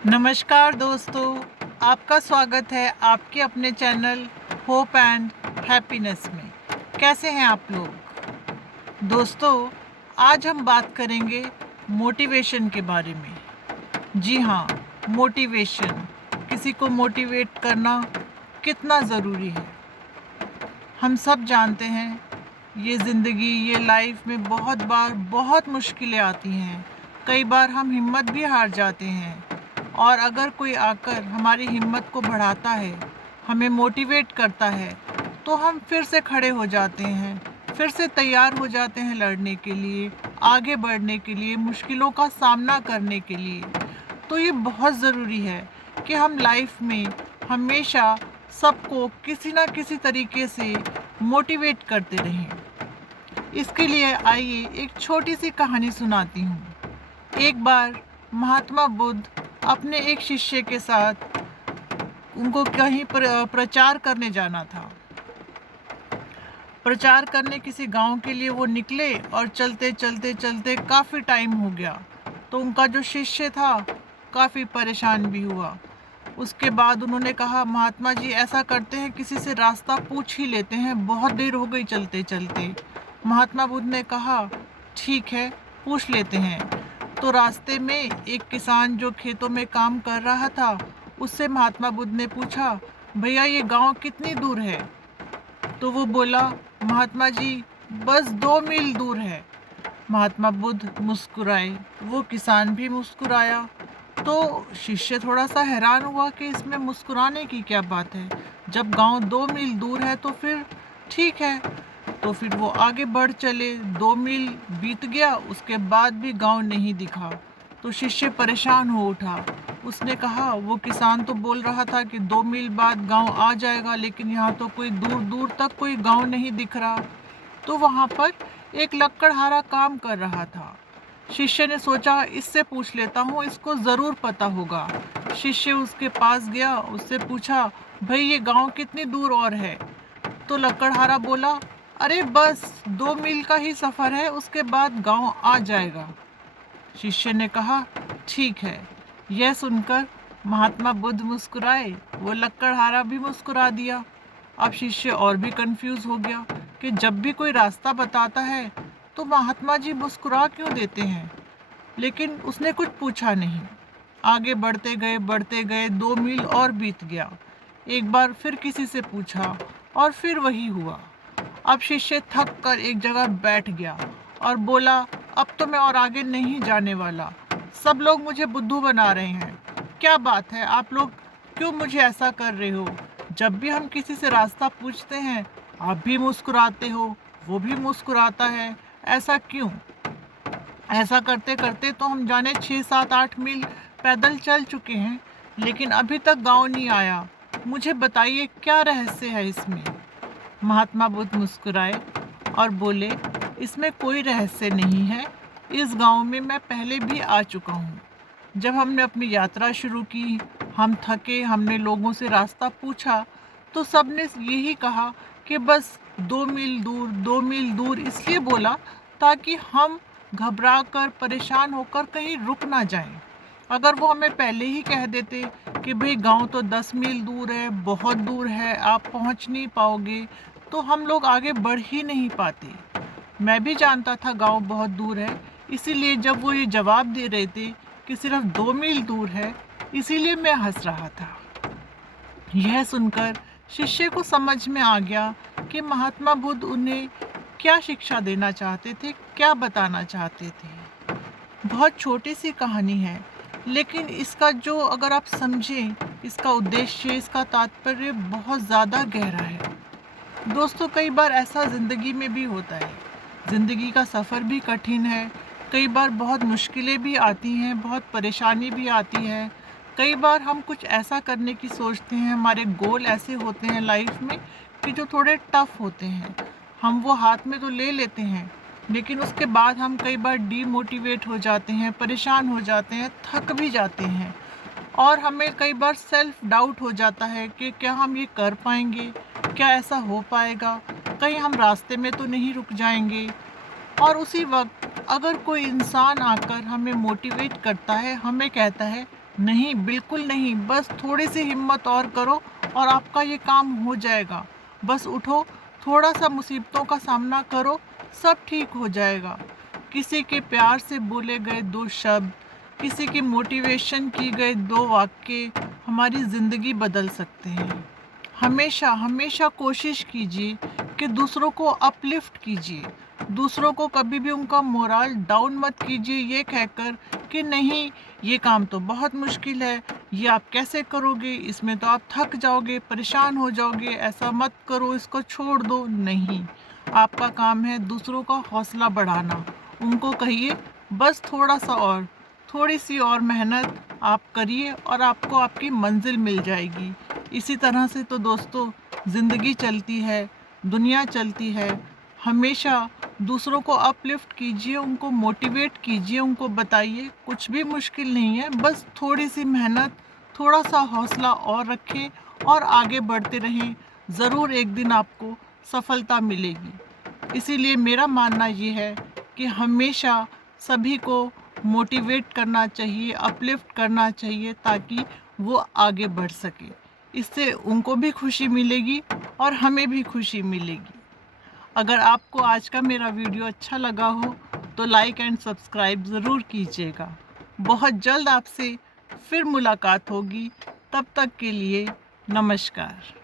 नमस्कार दोस्तों, आपका स्वागत है आपके अपने चैनल होप एंड हैप्पीनेस में। कैसे हैं आप लोग दोस्तों? आज हम बात करेंगे मोटिवेशन के बारे में। जी हाँ, मोटिवेशन, किसी को मोटिवेट करना कितना ज़रूरी है। हम सब जानते हैं ये ज़िंदगी, ये लाइफ में बहुत बार बहुत मुश्किलें आती हैं। कई बार हम हिम्मत भी हार जाते हैं, और अगर कोई आकर हमारी हिम्मत को बढ़ाता है, हमें मोटिवेट करता है, तो हम फिर से खड़े हो जाते हैं, फिर से तैयार हो जाते हैं लड़ने के लिए, आगे बढ़ने के लिए, मुश्किलों का सामना करने के लिए। तो ये बहुत ज़रूरी है कि हम लाइफ में हमेशा सबको किसी ना किसी तरीके से मोटिवेट करते रहें। इसके लिए आइए एक छोटी सी कहानी सुनाती हूँ। एक बार महात्मा बुद्ध अपने एक शिष्य के साथ, उनको कहीं पर प्रचार करने जाना था। प्रचार करने किसी गांव के लिए वो निकले, और चलते चलते चलते काफ़ी टाइम हो गया। तो उनका जो शिष्य था काफ़ी परेशान भी हुआ। उसके बाद उन्होंने कहा, महात्मा जी ऐसा करते हैं, किसी से रास्ता पूछ ही लेते हैं, बहुत देर हो गई चलते चलते। महात्मा बुद्ध ने कहा, ठीक है, पूछ लेते हैं। तो रास्ते में एक किसान जो खेतों में काम कर रहा था, उससे महात्मा बुद्ध ने पूछा, भैया ये गांव कितनी दूर है? तो वो बोला, महात्मा जी बस 2 मील दूर है। महात्मा बुद्ध मुस्कुराए, वो किसान भी मुस्कुराया। तो शिष्य थोड़ा सा हैरान हुआ कि इसमें मुस्कुराने की क्या बात है, जब गांव 2 मील दूर है तो फिर ठीक है। तो फिर वो आगे बढ़ चले। 2 मील बीत गया, उसके बाद भी गांव नहीं दिखा। तो शिष्य परेशान हो उठा। उसने कहा, वो किसान तो बोल रहा था कि 2 मील बाद गांव आ जाएगा, लेकिन यहाँ तो कोई दूर दूर तक कोई गांव नहीं दिख रहा। तो वहाँ पर एक लक्कड़हारा काम कर रहा था। शिष्य ने सोचा, इससे पूछ लेता हूँ, इसको ज़रूर पता होगा। शिष्य उसके पास गया, उससे पूछा, भाई ये गांव कितनी दूर और है? तो लक्कड़हारा बोला, अरे बस 2 मील का ही सफ़र है, उसके बाद गांव आ जाएगा। शिष्य ने कहा, ठीक है। यह सुनकर महात्मा बुद्ध मुस्कुराए, वो लक्कड़हारा भी मुस्कुरा दिया। अब शिष्य और भी कंफ्यूज हो गया कि जब भी कोई रास्ता बताता है तो महात्मा जी मुस्कुरा क्यों देते हैं, लेकिन उसने कुछ पूछा नहीं। आगे बढ़ते गए 2 मील और बीत गया। एक बार फिर किसी से पूछा, और फिर वही हुआ। अब शिष्य थक कर एक जगह बैठ गया और बोला, अब तो मैं और आगे नहीं जाने वाला। सब लोग मुझे बुद्धू बना रहे हैं। क्या बात है, आप लोग क्यों मुझे ऐसा कर रहे हो? जब भी हम किसी से रास्ता पूछते हैं, आप भी मुस्कुराते हो, वो भी मुस्कुराता है, ऐसा क्यों? ऐसा करते करते तो हम जाने 6 7 8 मील पैदल चल चुके हैं, लेकिन अभी तक गांव नहीं आया। मुझे बताइए, क्या रहस्य है इसमें? महात्मा बुद्ध मुस्कुराए और बोले, इसमें कोई रहस्य नहीं है। इस गांव में मैं पहले भी आ चुका हूँ। जब हमने अपनी यात्रा शुरू की, हम थके, हमने लोगों से रास्ता पूछा, तो सबने यही कहा कि बस 2 मील दूर, 2 मील दूर, इसलिए बोला ताकि हम घबरा कर, परेशान होकर कहीं रुक ना जाएं। अगर वो हमें पहले ही कह देते कि भाई गांव तो 10 मील दूर है, बहुत दूर है, आप पहुंच नहीं पाओगे, तो हम लोग आगे बढ़ ही नहीं पाते। मैं भी जानता था गांव बहुत दूर है, इसीलिए जब वो ये जवाब दे रहे थे कि सिर्फ 2 मील दूर है, इसीलिए मैं हंस रहा था। यह सुनकर शिष्य को समझ में आ गया कि महात्मा बुद्ध उन्हें क्या शिक्षा देना चाहते थे, क्या बताना चाहते थे। बहुत छोटी सी कहानी है, लेकिन इसका जो अगर आप समझें, इसका उद्देश्य, इसका तात्पर्य बहुत ज़्यादा गहरा है। दोस्तों, कई बार ऐसा ज़िंदगी में भी होता है। ज़िंदगी का सफ़र भी कठिन है। कई बार बहुत मुश्किलें भी आती हैं, बहुत परेशानी भी आती है। कई बार हम कुछ ऐसा करने की सोचते हैं, हमारे गोल ऐसे होते हैं लाइफ में कि जो थोड़े टफ होते हैं। हम वो हाथ में तो ले लेते हैं, लेकिन उसके बाद हम कई बार डीमोटिवेट हो जाते हैं, परेशान हो जाते हैं, थक भी जाते हैं, और हमें कई बार सेल्फ डाउट हो जाता है कि क्या हम ये कर पाएंगे, क्या ऐसा हो पाएगा, कहीं हम रास्ते में तो नहीं रुक जाएंगे। और उसी वक्त अगर कोई इंसान आकर हमें मोटिवेट करता है, हमें कहता है नहीं, बिल्कुल नहीं, बस थोड़ी सी हिम्मत और करो और आपका ये काम हो जाएगा। बस उठो, थोड़ा सा मुसीबतों का सामना करो, सब ठीक हो जाएगा। किसी के प्यार से बोले गए 2 शब्द, किसी की मोटिवेशन की गए 2 वाक्य हमारी ज़िंदगी बदल सकते हैं। हमेशा हमेशा कोशिश कीजिए कि दूसरों को अपलिफ्ट कीजिए। दूसरों को कभी भी उनका मोरल डाउन मत कीजिए ये कहकर कि नहीं, ये काम तो बहुत मुश्किल है, ये आप कैसे करोगे, इसमें तो आप थक जाओगे, परेशान हो जाओगे, ऐसा मत करो, इसको छोड़ दो। नहीं, आपका काम है दूसरों का हौसला बढ़ाना। उनको कहिए बस थोड़ा सा और, थोड़ी सी और मेहनत आप करिए और आपको आपकी मंजिल मिल जाएगी। इसी तरह से तो दोस्तों ज़िंदगी चलती है, दुनिया चलती है। हमेशा दूसरों को अपलिफ्ट कीजिए, उनको मोटिवेट कीजिए, उनको बताइए कुछ भी मुश्किल नहीं है, बस थोड़ी सी मेहनत, थोड़ा सा हौसला और रखें और आगे बढ़ते रहें। ज़रूर एक दिन आपको सफलता मिलेगी। इसीलिए मेरा मानना ये है कि हमेशा सभी को मोटिवेट करना चाहिए, अपलिफ्ट करना चाहिए ताकि वो आगे बढ़ सके। इससे उनको भी खुशी मिलेगी और हमें भी खुशी मिलेगी। अगर आपको आज का मेरा वीडियो अच्छा लगा हो तो लाइक एंड सब्सक्राइब ज़रूर कीजिएगा। बहुत जल्द आपसे फिर मुलाकात होगी। तब तक के लिए नमस्कार।